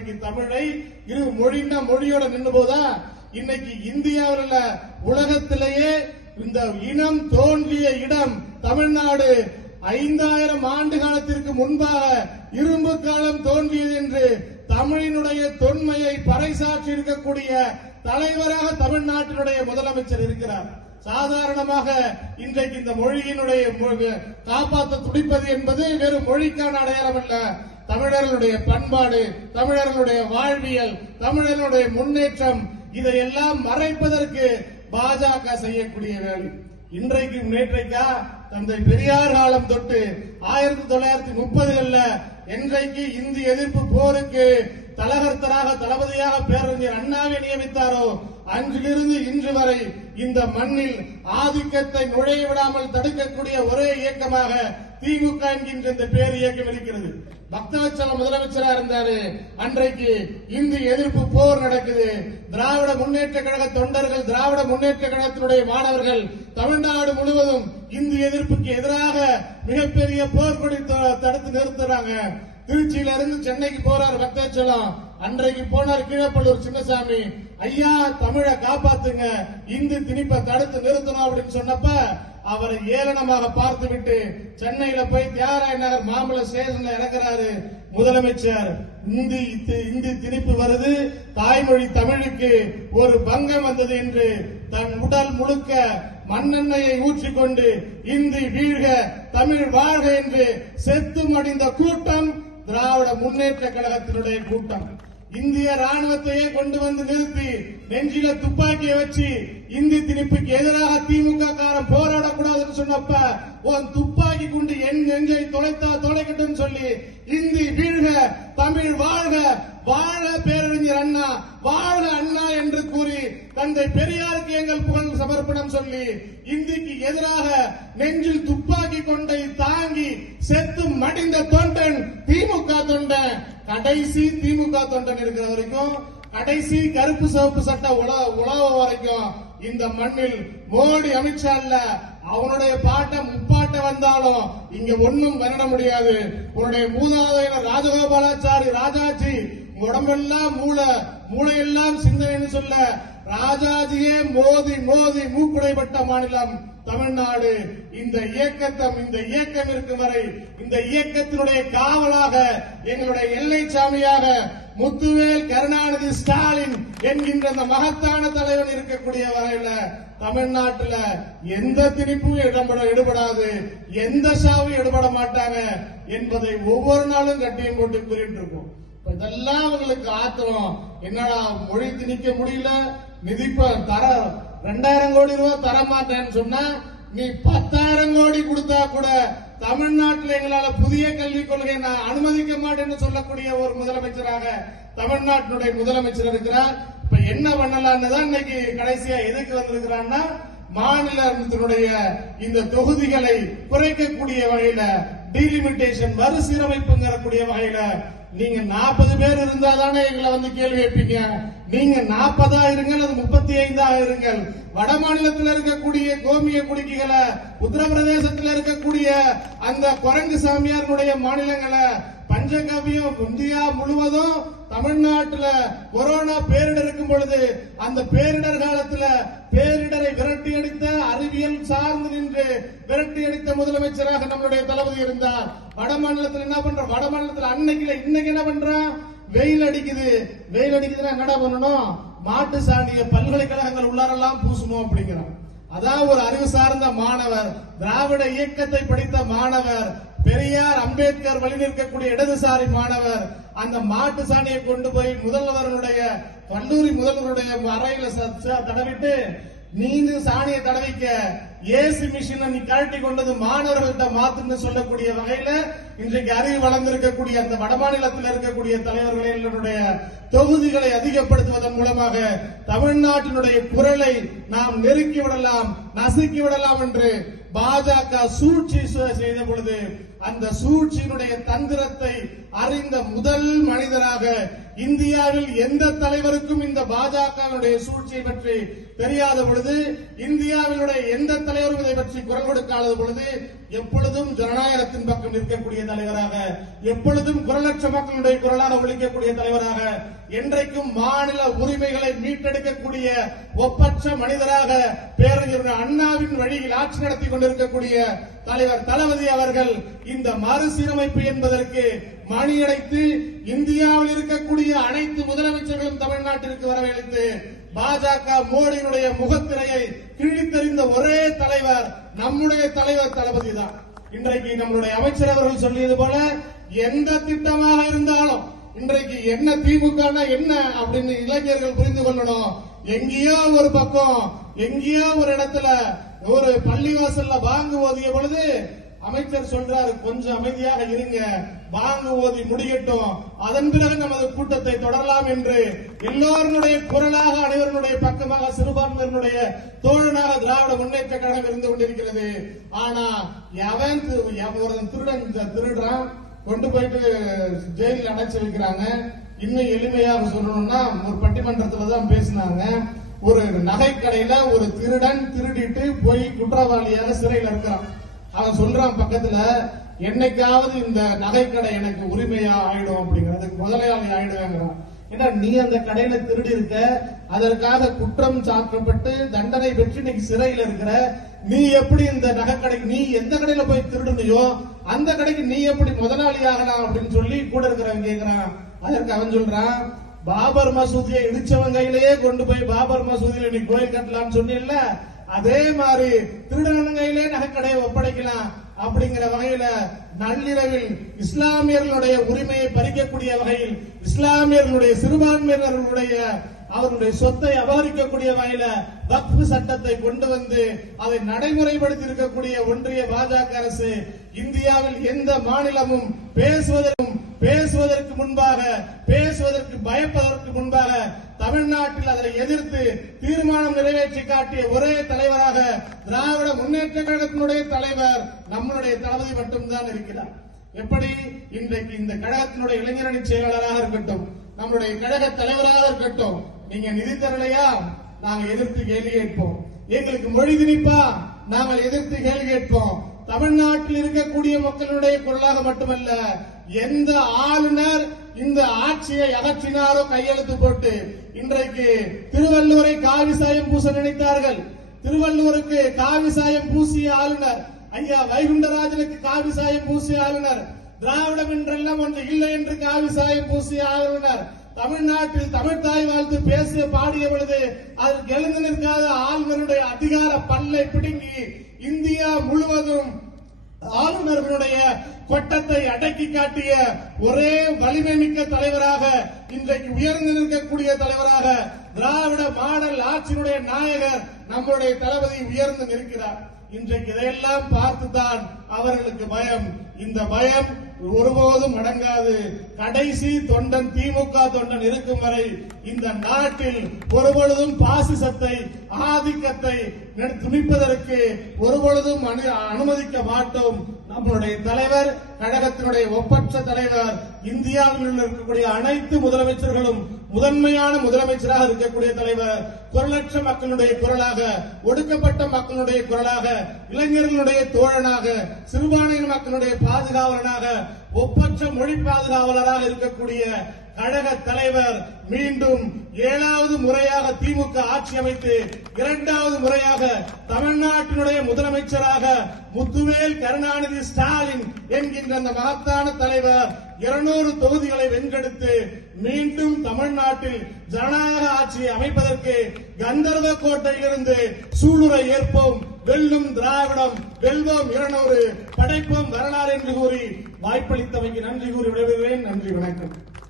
அன்றைக்கு தமிழை இரு மொழின்னா மொழியோட நின்று போதா இன்னைக்கு இந்தியாவில் உலகத்திலேயே இந்த இனம் தோன்றிய இடம் தமிழ்நாடு 5000 ஆண்டு காலத்திற்கு முன்பாக இரும்பு காலம் தோன்றியது என்று தமிழினுடைய தொன்மையை பறைசாற்றி இருக்கக்கூடிய தலைவராக தமிழ்நாட்டினுடைய முதலமைச்சர் இருக்கிறார். சாதாரணமாக இன்றைக்கு இந்த மொழியினுடைய காப்பாற்ற துடிப்பது என்பது வெறும் மொழிக்கான அடையாளம் அல்ல. தமிழர்களுடைய பண்பாடு, தமிழர்களுடைய வாழ்வியல், தமிழர்களுடைய முன்னேற்றம், இதையெல்லாம் மறைப்பதற்கு பாஜக செய்யக்கூடிய வேலை. இன்றைக்கு நேற்றைக்கா தந்தை பெரியார் காலம் தொட்டு 1930களில் என்றைக்கு இந்திய எதிர்ப்பு போருக்கு தலகர்த்தராக தளபதியாக பேரறிஞர் அண்ணாவை நியமித்தாரோ அன்றிலிருந்து இன்று வரை இந்த மண்ணில் ஆதிக்கத்தை நுழைய விடாமல் தடுக்கக்கூடிய ஒரே இயக்கமாக திமுக என்கின்ற இந்த பேர் இயக்கம் இருக்கிறது. பக்தவத்சல முதலமைச்சராக இருந்தாரு. அன்றைக்கு இந்திய எதிர்ப்பு போர் நடக்குது. திராவிட முன்னேற்ற கழக தொண்டர்கள், திராவிட முன்னேற்ற கழகத்தினுடைய மாணவர்கள் தமிழ்நாடு முழுவதும் இந்திய எதிர்ப்புக்கு எதிராக மிகப்பெரிய போர்க்கொடி தடுத்து நிறுத்துறாங்க. திருச்சியில இருந்து சென்னைக்கு போறார் பக்தவத்சலம். அன்றைக்கு போனார் கீழப்பள்ளூர் சின்னசாமி, ஐயா தமிழை காப்பாத்துங்க, இந்தி திணிப்பை தடுத்து நிறுத்தணும் அப்படின்னு சொன்னப்ப அவரை ஏளனமாக பார்த்துவிட்டு சென்னையில போய் தியாகராய நகர் மாம்பழ ஸ்டேஷன்ல இறக்குறாரு முதலமைச்சர். இந்தி திணிப்பு வருது, தாய்மொழி தமிழுக்கு ஒரு பங்கம் வந்தது என்று தன் உடல் முழுக்க மண்ணெண்ணெயை ஊற்றிக்கொண்டு இந்தி வீழ்க தமிழ் வாழ்க என்று செத்து மடிந்த கூட்டம் திராவிட முன்னேற்ற கழகத்தினுடைய கூட்டம். இந்திய ராணுவத்தையே கொண்டு வந்து நிறுத்தி நெஞ்சில துப்பாக்கியை வச்சு இந்தி திணிப்புக்கு எதிராக திமுக காரன் போராடக்கூடாதுன்னு சொன்னப்ப உன் துப்பாக்கி கொண்டு என் நெஞ்சை தொலைக்கட்டும் சொல்லி இந்தி வீழ்க தமிழ் வாழ்க, வாழ பேரறிஞர் அண்ணா, வாழ அண்ணா என்று கூறி தந்தை பெரியாருக்கு எங்கள் புகழ் சமர்ப்பணம் சொல்லி இந்திக்கு எதிராக நெஞ்சில் துப்பாக்கி கொண்டை தாங்கி செத்து மடிந்த தொண்டன் திமுக தொண்டன். கடைசி திமுக தொண்டன் இருக்கிற வரைக்கும், கடைசி கருப்பு சிவப்பு சட்ட உழவு வரைக்கும் இந்த மண்ணில் மோடி அமித்ஷா இல்ல, அவனுடைய பாட்ட முப்பாட்ட வந்தாலும் இங்க ஒன்னும் விரட முடியாது. உன்னுடைய மூதாதையர் ராஜகோபாலாச்சாரி ராஜாஜி உடம்பெல்லாம் மூளையெல்லாம் சிந்தனைன்னு சொல்ல ராஜாஜியே மோதி மோதி மூக்குடைப்பட்ட மாநிலம் தமிழ்நாடு. இந்த இயக்கம் இருக்கும் வரை இந்த இயக்கத்தினுடைய காவலாக எங்களுடைய எல்லை சாமியாக முத்துவேல் கருணாநிதி ஸ்டாலின் என்கின்ற அந்த மகத்தான தலைவன் இருக்கக்கூடிய வரையில தமிழ்நாட்டில் எந்த திணிப்பும் ஈடுபடாது, எந்த சாவும் ஈடுபட மாட்டாங்க என்பதை ஒவ்வொரு நாளும் கட்டியம் போட்டு கூறிட்டு இருக்கோம். இதெல்லாம் அவங்களுக்கு ஆத்திரம். என்னடா மொழி திணிக்க முடியல, நிதிப்ப தர 2000 கோடி ரூபாய் தரமாட்டேன்னு சொன்னா நீ 10,000 கோடி கொடுத்தா கூட தமிழ்நாட்டில் எங்களால புதிய கல்விக் கொள்கை நான் அனுமதிக்க மாட்டேன்னு சொல்லக்கூடிய ஒரு முதலமைச்சராக தமிழ்நாட்டினுடைய முதலமைச்சர் இருக்கிறார். இப்ப என்ன பண்ணலான்னு தான் இன்னைக்கு கடைசியா எதுக்கு வந்திருக்கிறான்னா, மாநிலத்தினுடைய இந்த தொகுதிகளை குறைக்கக்கூடிய வகையில டீலிமிட்டேஷன் மறுசீரமைப்புங்கிற வகையில நீங்க 40 பேர் இருந்தா தானே எங்களை வந்து கேள்வி கேட்பீங்க. நீங்க 40 இருங்கள், அது 35 இருங்கள். வட மாநிலத்தில் இருக்கக்கூடிய கோமிய குடிக்கைகளை, உத்தரப்பிரதேசத்தில் இருக்கக்கூடிய அந்த குரங்கு சாமியார்களுடைய மாநிலங்களை, பஞ்சகவியம் இந்தியா முழுவதும் தமிழ்நாட்டில் கொரோனா பேரிடர் இருக்கும் பொழுது அந்த பேரிடர் காலத்தில் பேரிடரை விரட்டி அடித்த, அறிவியல் சார்ந்து நின்று விரட்டி அடித்த முதலமைச்சராக நம்மளுடைய தளபதி இருந்தார். வட மாநிலத்தில் என்ன பண்ற, வட மாநிலத்தில் அன்னைக்கு இன்னைக்கு என்ன பண்றான், வெயில் அடிக்குதுன்னா என்னடா பண்ணணும், மாட்டு சாணிய பல்கலைக்கழகங்கள் உள்ளாரெல்லாம் பூசணும் அப்படிங்கிறான். அதான் ஒரு அறிவு சார்ந்த மாணவர், திராவிட இயக்கத்தை படித்த மாணவர், பெரியார் அம்பேத்கர் வழி நிற்கக்கூடிய இடதுசாரி மாணவர் அந்த மாட்டு சாணியை கொண்டு போய் முதல்வருடைய கல்லூரி முதல்வருடைய அறையில தடவிட்டு, நீங்க சாணியை தடவிக்க ஏசி மிஷினை நீ கழட்டி கொண்டது மாணவர்கள்ட்ட மாத்துன்னு சொல்லக்கூடிய வகையில இன்றைக்கு அறிவு வளர்ந்திருக்கக்கூடிய அந்த வடமாநிலத்தில் இருக்கக்கூடிய தலைவர்களுடைய தொகுதிகளை அதிகப்படுத்துவதன் மூலமாக தமிழ்நாட்டினுடைய குரலை நாம் நெருக்கி விடலாம், நசுக்கி விடலாம் என்று பாஜக சூழ்ச்சி செய்த பொழுது அந்த சூழ்ச்சியினுடைய தந்திரத்தை அறிந்த முதல் மனிதராக இந்தியாவில் எந்த தலைவருக்கும் இந்த பாஜகவினுடைய சூழ்ச்சியை பற்றி தெரியாத பொழுது, இந்தியாவினுடைய எந்த தலைவரும் இதை பற்றி குரல் கொடுக்காத பொழுது, எப்பொழுதும் ஜனநாயகத்தின் பக்கம் நிற்கக்கூடிய தலைவராக, எப்பொழுதும் குரலற்ற மக்களுடைய குரலாக ஒலிக்கக்கூடிய தலைவராக, என்றைக்கும் மாநில உரிமைகளை மீட்டெடுக்கக்கூடிய ஒப்பற்ற மனிதராக பேரறிஞர் அண்ணாவின் வழியில் ஆட்சி நடத்தி கொண்டிருக்கக்கூடிய தலைவர் தளபதி அவர்கள் இந்த மறுசீரமைப்பு என்பதற்கு மணியடைத்து இந்தியாவில் இருக்கக்கூடிய அனைத்து முதலமைச்சர்களும் தமிழ்நாட்டிற்கு வரவழைத்து பாஜக மோடியினுடைய முகத்திரையை கிழித்தறிந்த ஒரே தலைவர் நம்முடைய தலைவர் தளபதி தான். இன்றைக்கு நம்முடைய அமைச்சர் அவர்கள் சொல்லியது போல எந்த திட்டமாக இருந்தாலும் இன்றைக்கு என்ன திமுக என்ன அப்படின்னு இளைஞர்கள் புரிந்து கொள்ளணும். எங்கேயோ ஒரு பக்கம் எங்கேயோ ஒரு இடத்துல ஒரு பள்ளிவாசல்ல பாங்கு ஓதிய பொழுது அமைச்சர் சொல்றாரு, கொஞ்சம் அமைதியாக இருங்க, பாங்கு ஓதி முடியட்டும், அதன் பிறகு நமது கூட்டத்தை தொடரலாம் என்று எல்லோருடைய குரலாக அனைவருடைய பக்கமாக சிறுபான்மையினுடைய தோழனாக திராவிட முன்னேற்ற கழகம் இருந்து கொண்டிருக்கிறது. ஆனா எவன் ஒருத்தன் திருடுறான், கொண்டு போயிட்டு ஜெயிலில் அடைச்சு வைக்கிறாங்க. இன்னும் எளிமையாக சொல்லணும்னா, ஒரு பட்டிமன்றத்துல தான் பேசினாங்க, ஒரு நகை கடையில ஒரு திருடன் திருடிட்டு போய் குற்றவாளியாக சிறையில் இருக்கிறான். அவன் சொல்றான் பக்கத்துல, என்னைக்காவது இந்த நகைக்கடை எனக்கு உரிமையா ஆயிடும் அப்படிங்கிறதுக்கு முதலாளி ஆயிடுவேங்கிறான். ஏன்னா நீ அந்த கடையில திருடி இருக்க, அதற்காக குற்றம் சாட்டப்பட்டு தண்டனை பெற்று இன்னைக்கு சிறையில் இருக்கிற, நீ எப்படி இந்த நகைக்கடைக்கு, நீ எந்த கடையில போய் திருடுனியோ அந்த கடைக்கு நீ எப்படி முதலாளி ஆகலாம் அப்படின்னு சொல்லி கூட இருக்கிறவன் கேட்கிறான். அதற்கு அவன் சொல்றான், பாபர் மசூதியை இடிச்சவன் கையிலேயே கொண்டு போய் பாபர் மசூதியில நீ கோயில் கட்டலாம்னு சொன்னில்ல, அதே மாதிரி திருடன கையிலே நகைக்கடையை ஒப்படைக்கலாம் அப்படிங்கிற வகையில நள்ளிரவில் இஸ்லாமியர்களுடைய உரிமையை பறிக்கக்கூடிய வகையில், இஸ்லாமியர்களுடைய சிறுபான்மையினர்களுடைய அவருடைய சொத்தை அபகரிக்கக்கூடிய வகையில வக்ஃப் சட்டத்தை கொண்டு வந்து அதை நடைமுறைப்படுத்தி இருக்கக்கூடிய ஒன்றிய பாஜக அரசு இந்தியாவில் எந்த மாநிலமும் பேசுவதற்கு முன்பாக, பேசுவதற்கு பயப்பதற்கு முன்பாக தமிழ்நாட்டில் அதனை எதிர்த்து தீர்மானம் நிறைவேற்றி காட்டிய ஒரே தலைவராக திராவிட முன்னேற்ற கழகத்தினுடைய தலைவர் நம்மளுடைய தளபதி மட்டும்தான் இருக்கிறார். எப்படி இன்றைக்கு இந்த கழகத்தினுடைய இளைஞரணி செயலாளராக இருக்கட்டும், நம்முடைய கழக தலைவராக இருக்கட்டும், நீங்க நிதி தரலையா, நாங்க எதிர்த்து கேள்வி கேட்போம். எங்களுக்கு மொழி திணிப்பா, நாங்கள் எதிர்த்து கேள்வி கேட்போம். தமிழ்நாட்டில் இருக்கக்கூடிய மக்களுடைய குரலாக மட்டுமல்ல, எந்த ஆளுநர் இந்த ஆட்சியை அகற்றினாரோ கையெழுத்து போட்டு, இன்றைக்கு திருவள்ளுவரை காவி சாயம் பூச நினைத்தார்கள். திருவள்ளுவருக்கு காவி சாயம் பூசிய ஆளுநர் ஐயா வைகுண்டராஜனுக்கு காவி சாயம் பூசிய ஆளுநர், திராவிடம் என்றெல்லாம் ஒன்று இல்லை என்று காவி சாயம் பூசிய ஆளுநர், தமிழ்நாட்டில் தமிழ்தாய் வாழ்த்து பேசிய பாடிய பொழுது அதற்கு எழுந்து நிற்காத ஆளுநருடைய அதிகார பல்லை பிடுங்கி இந்தியா முழுவதும் ஆளுநர்களுடைய கொட்டத்தை அடக்கி காட்டிய ஒரே வலிமை மிக்க தலைவராக, இன்றைக்கு உயர்ந்து நிற்கக்கூடிய தலைவராக, திராவிட மாடல் ஆட்சியினுடைய நாயகர் நம்முடைய தளபதி உயர்ந்து நிற்கிறார். இன்றைக்கு இதையெல்லாம் பார்த்துதான் அவர்களுக்கு பயம். இந்த பயம் ஒருபோதும் அடங்காது. கடைசி தொண்டன் திமுக தொண்டன் இருக்கும் வரை இந்த நாட்டில் ஒருபொழுதும் பாசிசத்தை, ஆதிக்கத்தை துணிப்பதற்கு ஒருபொழுதும் அனுமதிக்க மாட்டோம். நம்முடைய தலைவர், கழகத்தினுடைய ஒப்பற்ற தலைவர், இந்தியாவில் இருக்கக்கூடிய அனைத்து முதலமைச்சர்களும் முதன்மையான முதலமைச்சராக இருக்கக்கூடிய தலைவர், குரலற்ற மக்களுடைய குரலாக, ஒடுக்கப்பட்ட மக்களுடைய குரலாக, இளைஞர்களுடைய தோழனாக, சிறுபான்மையின மக்களுடைய பாதுகாவலனாக, ஒப்பற்ற மொழி பாதுகாவலராக இருக்கக்கூடிய கழக தலைவர் மீண்டும் 7வது முறையாக திமுக ஆட்சி அமைத்து 2வது முறையாக தமிழ்நாட்டினுடைய முதலமைச்சராக முத்துவேல் கருணாநிதி ஸ்டாலின் என்கின்ற அந்த மகத்தான தலைவர் 200 தொகுதிகளை வென்றெடுத்து மீண்டும் தமிழ்நாட்டில் ஜனநாயக ஆட்சியை அமைப்பதற்கு கந்தர்வ கோட்டையிலிருந்து சூளுரை ஏற்போம். வெல்லும் திராவிடம், வெல்வோம் 200, படைப்போம் வரலாறு என்று கூறி வாய்ப்பளித்தமைக்கு நன்றி கூறி விடைபெறுகிறேன். நன்றி, வணக்கம்.